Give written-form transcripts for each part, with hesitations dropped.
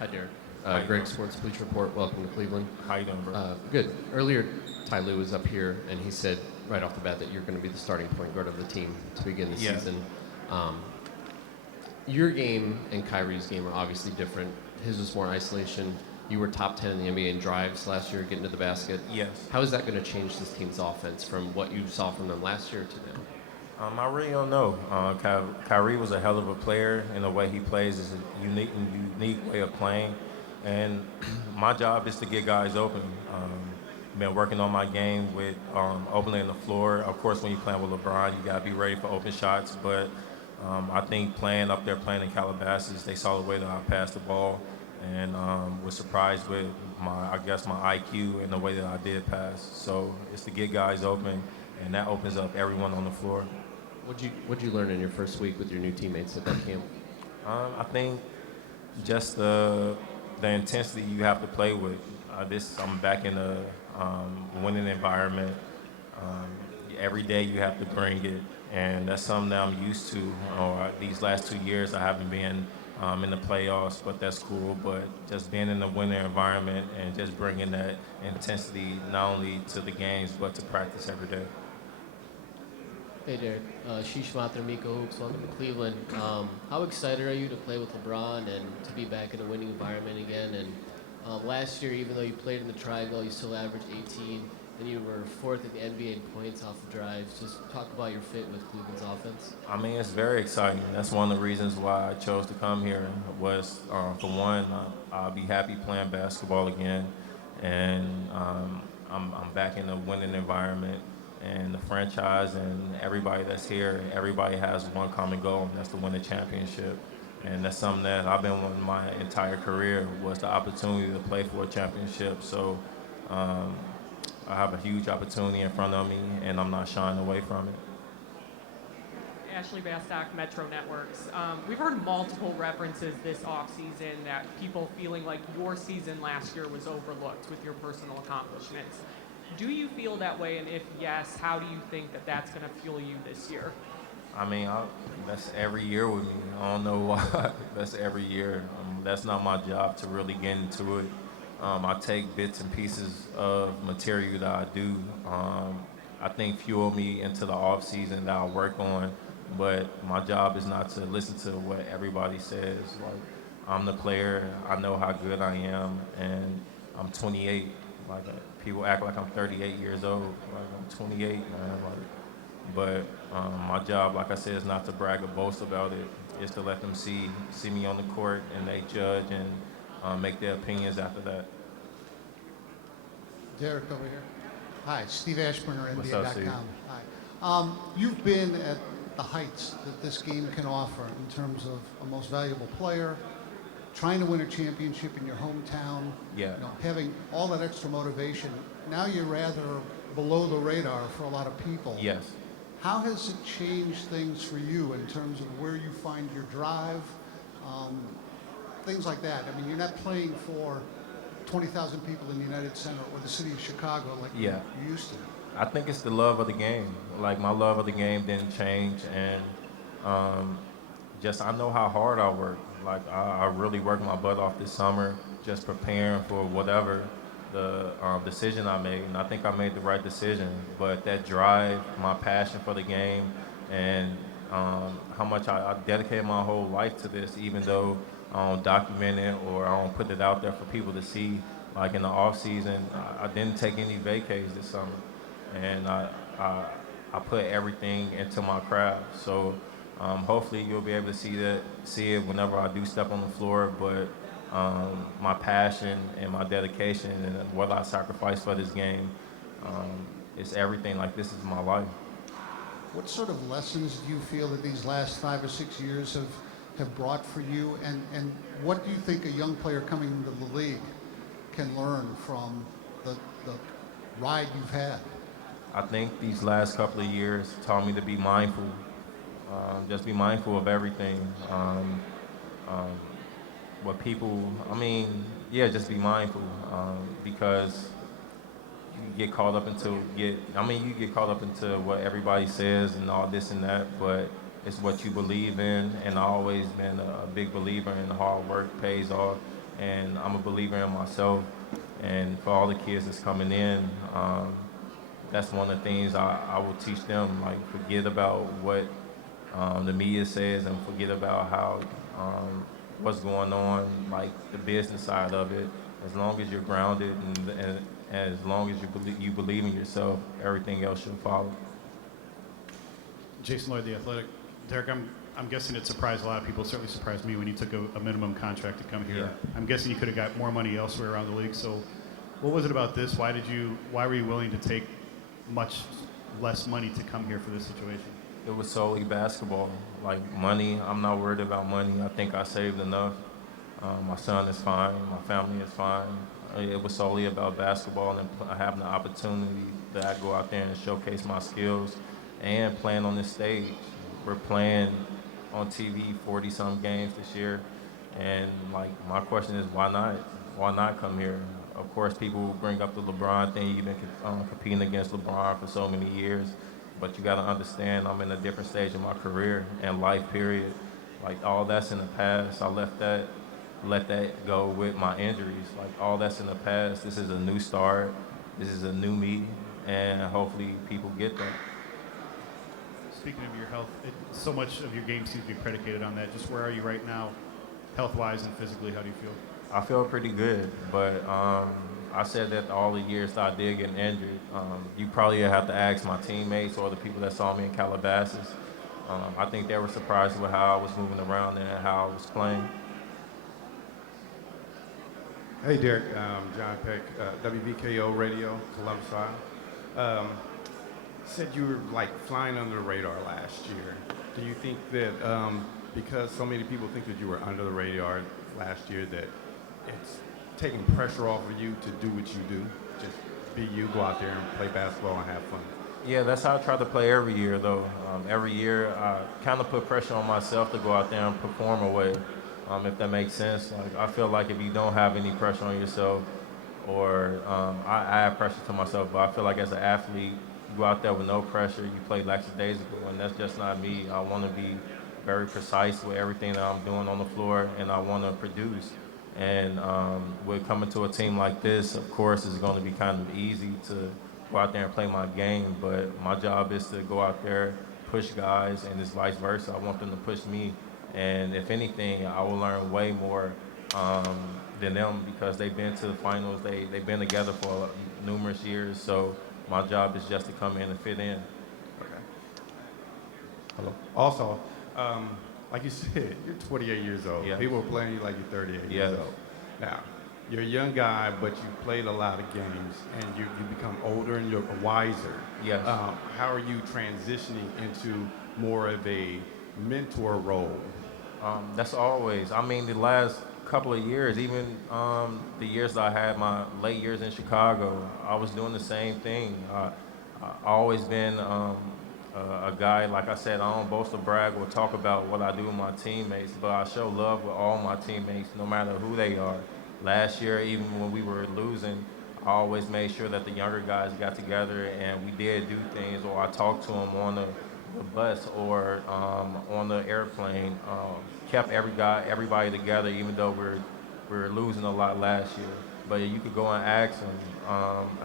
Hi, Derrick. How you Greg, doing? Sports Bleach Report. Welcome to Cleveland. How you doing, bro? Good. Earlier, Ty Lue was up here, and he said right off the bat that you're going to be the starting point guard of the team to begin the Yeah. season. Um, your game and Kyrie's game are obviously different. His was more isolation. You were top 10 in the NBA in drives last year, getting to the basket. Yes. How is that going to change this team's offense from what you saw from them last year to now? I really don't know. Kyrie was a hell of a player, and the way he plays is a unique way of playing. And my job is to get guys open. Been working on my game with opening the floor. Of course, when you're playing with LeBron, you gotta be ready for open shots. But I think playing up there, playing in Calabasas, they saw the way that I passed the ball, and was surprised with my IQ and the way that I did pass. So it's to get guys open, and that opens up everyone on the floor. What'd you learn in your first week with your new teammates at that camp? I think just the intensity you have to play with. I'm back in a winning environment. Um, every day you have to bring it, and that's something that I'm used to. These last 2 years I haven't been in the playoffs, but that's cool. But just being in a winning environment and just bringing that intensity not only to the games but to practice every day. Hey Derek, Sheesh Mathur, Miko Hoops, welcome to Cleveland. How excited are you to play with LeBron and to be back in a winning environment again? And last year, even though you played in the triangle, you still averaged 18, and you were fourth in the NBA in points off of drives. Just talk about your fit with Cleveland's offense. I mean, it's very exciting. That's one of the reasons why I chose to come here. Was for one, I'll be happy playing basketball again, and I'm back in a winning environment. And the franchise and everybody that's here, everybody has one common goal, and that's to win the championship. And that's something that I've been wanting my entire career was the opportunity to play for a championship. So um, I have a huge opportunity in front of me, and I'm not shying away from it. Ashley Bastock, Metro Networks. We've heard multiple references this offseason that people feeling like your season last year was overlooked with your personal accomplishments. Do you feel that way? And if yes, how do you think that that's going to fuel you this year? I mean, that's every year with me. I don't know why. That's every year. That's not my job to really get into it. I take bits and pieces of material that I do. I think fuel me into the off season that I work on. But my job is not to listen to what everybody says. Like I'm the player. I know how good I am, and I'm 28. Like people act like I'm 38 years old. Like I'm 28, man. But my job, like I said, is not to brag or boast about it. It's to let them see me on the court, and they judge and make their opinions after that. Derek over here. Hi, Steve Ashburner, What's up, Steve? NBA.com. Hi. You've been at the heights that this game can offer in terms of a most valuable player, trying to win a championship in your hometown, Yeah. having all that extra motivation. Now you're rather below the radar for a lot of people. Yes. How has it changed things for you in terms of where you find your drive, things like that? I mean, you're not playing for 20,000 people in the United Center or the city of Chicago like Yeah. you used to. I think it's the love of the game. Like my love of the game didn't change, and just I know how hard I work. Like I really worked my butt off this summer, just preparing for whatever the decision I made, and I think I made the right decision. But that drive, my passion for the game, and how much I dedicated my whole life to this, even though I don't document it or I don't put it out there for people to see. Like in the off season, I didn't take any vacays this summer, and I put everything into my craft. So hopefully you'll be able to see it whenever I do step on the floor. But my passion and my dedication and what I sacrifice for this game, it's everything. Like this is my life. What sort of lessons do you feel that these last 5 or 6 years have brought for you? And what do you think a young player coming into the league can learn from the ride you've had? I think these last couple of years taught me to be mindful. Just be mindful of everything. What people, I mean, yeah, just be mindful because you get caught up you get caught up into what everybody says and all this and that, but it's what you believe in, and I've always been a big believer in hard work pays off, and I'm a believer in myself. And for all the kids that's coming in, that's one of the things I will teach them. Like, forget about what the media says and forget about how what's going on, like the business side of it. As long as you're grounded and as long as you believe in yourself, everything else should follow. Jason Lloyd, The Athletic. Derrick, I'm guessing it surprised a lot of people. It certainly surprised me when you took a minimum contract to come here. Yeah. I'm guessing you could have got more money elsewhere around the league. So what was it about this? Why were you willing to take much less money to come here for this situation? It was solely basketball. Like money, I'm not worried about money. I think I saved enough. My son is fine. My family is fine. It was solely about basketball and having the opportunity that I go out there and showcase my skills and playing on this stage. We're playing on TV 40-some games this year, and like my question is, why not? Why not come here? Of course, people will bring up the LeBron thing. You've been competing against LeBron for so many years, but you got to understand I'm in a different stage of my career and life period. Like all that's in the past. I let that go with my injuries. Like all that's in the past. This is a new start. This is a new me, and hopefully people get that. Speaking of your health, so much of your game seems to be predicated on that. Just where are you right now, health-wise and physically? How do you feel? I feel pretty good, but I said that all the years that I did get injured. You probably have to ask my teammates or the people that saw me in Calabasas. I think they were surprised with how I was moving around and how I was playing. Hey, Derrick. John Peck, WBKO Radio, Columbus, Ohio. Said you were like flying under the radar last year. Do you think that because so many people think that you were under the radar last year, that it's taking pressure off of you to do what you do? Just be you, go out there and play basketball and have fun. Yeah, that's how I try to play every year, though. Every year, I kind of put pressure on myself to go out there and perform away, if that makes sense. Like, I feel like if you don't have any pressure on yourself, or I add pressure to myself, but I feel like as an athlete, you go out there with no pressure, you play lackadaisical, and that's just not me. I want to be very precise with everything that I'm doing on the floor, and I want to produce. And with coming to a team like this, of course, it's going to be kind of easy to go out there and play my game, but my job is to go out there, push guys, and it's vice versa. I want them to push me, and if anything, I will learn way more than them because they've been to the finals. They've been together for numerous years, so my job is just to come in and fit in. Okay. Hello. Also, like you said, you're 28 years old. Yeah. People are playing you like you're 38 Yeah. years old. Now, you're a young guy, but you've played a lot of games, and you become older and you're wiser. Yes. How are you transitioning into more of a mentor role? That's always. I mean, the last couple of years, even the years that I had my late years in Chicago, I was doing the same thing. I always been a guy, like I said, I don't boast or brag or talk about what I do with my teammates, but I show love with all my teammates, no matter who they are. Last year, even when we were losing, I always made sure that the younger guys got together and we did do things, or I talked to them on the bus or on the airplane. Kept everybody together, even though we were losing a lot last year. But you could go and ask them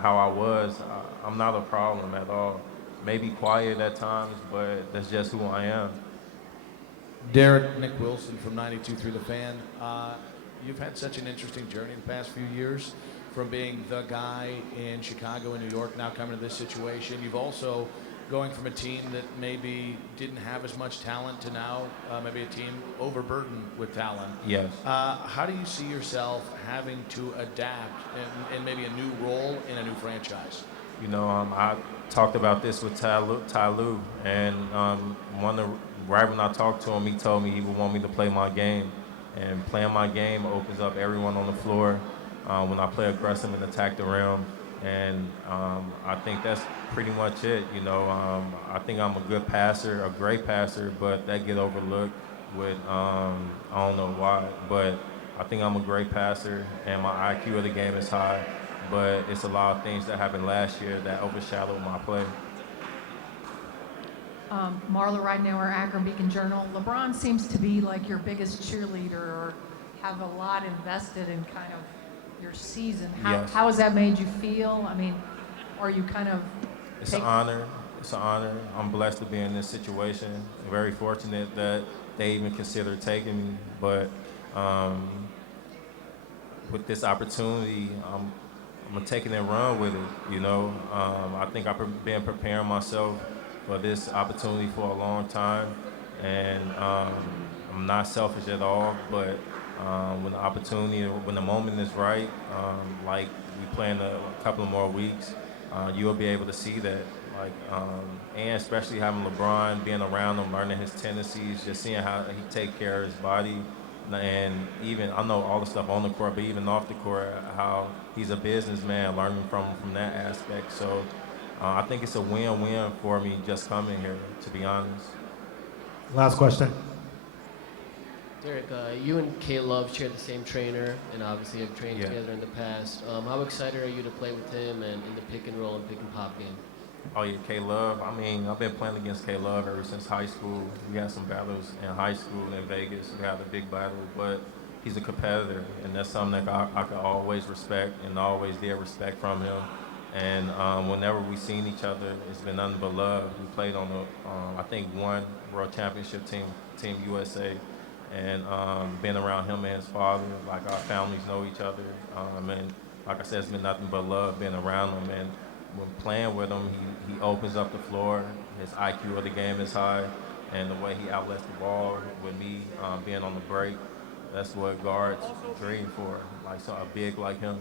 how I was. I'm not a problem at all. Maybe quiet at times, but that's just who I am. Derrick, Nick Wilson from 92 Through the Fan. You've had such an interesting journey the past few years, from being the guy in Chicago and New York, now coming to this situation. You've also going from a team that maybe didn't have as much talent to now maybe a team overburdened with talent. Yes. How do you see yourself having to adapt in maybe a new role in a new franchise? You know, I talked about this with Ty Lue, and right when I talked to him, he told me he would want me to play my game. And playing my game opens up everyone on the floor when I play aggressive and attack the rim. And I think that's pretty much it. You know, I think I'm a good passer, a great passer, but that get overlooked with, I don't know why, but I think I'm a great passer and my IQ of the game is high, but it's a lot of things that happened last year that overshadowed my play. Marla Ridenauer, Akron Beacon Journal. LeBron seems to be like your biggest cheerleader, or have have a lot invested in kind of your season. Yes. How has that made you feel? I mean, are you kind of It's an honor. It's an honor. I'm blessed to be in this situation. Very fortunate that they even considered taking me. But with this opportunity, I'm gonna take it and run with it. You know, I think I've been preparing myself for this opportunity for a long time, and I'm not selfish at all. But when the opportunity, when the moment is right, like we plan a couple of more weeks, you'll be able to see that. Like, and especially having LeBron, being around him, learning his tendencies, just seeing how he take care of his body, and even I know all the stuff on the court, but even off the court, how he's a businessman, learning from that aspect. So I think it's a win-win for me just coming here, to be honest. Last question. Derrick, you and K Love share the same trainer, and obviously have trained Yeah. together in the past. How excited are you to play with him and in the pick and roll and pick and pop game? Oh yeah, K Love. I mean, I've been playing against K Love ever since high school. We had some battles in high school in Vegas. We had a big battle, but he's a competitor, and that's something that I could always respect and always did respect from him. And whenever we seen each other, it's been nothing but love. We played on the, I think, one World Championship team, Team USA, and being around him and his father, like our families know each other. And like I said, it's been nothing but love being around him. And when playing with him, he opens up the floor. His IQ of the game is high, and the way he outlets the ball with me being on the break, that's what guards dream for, like so a big like him.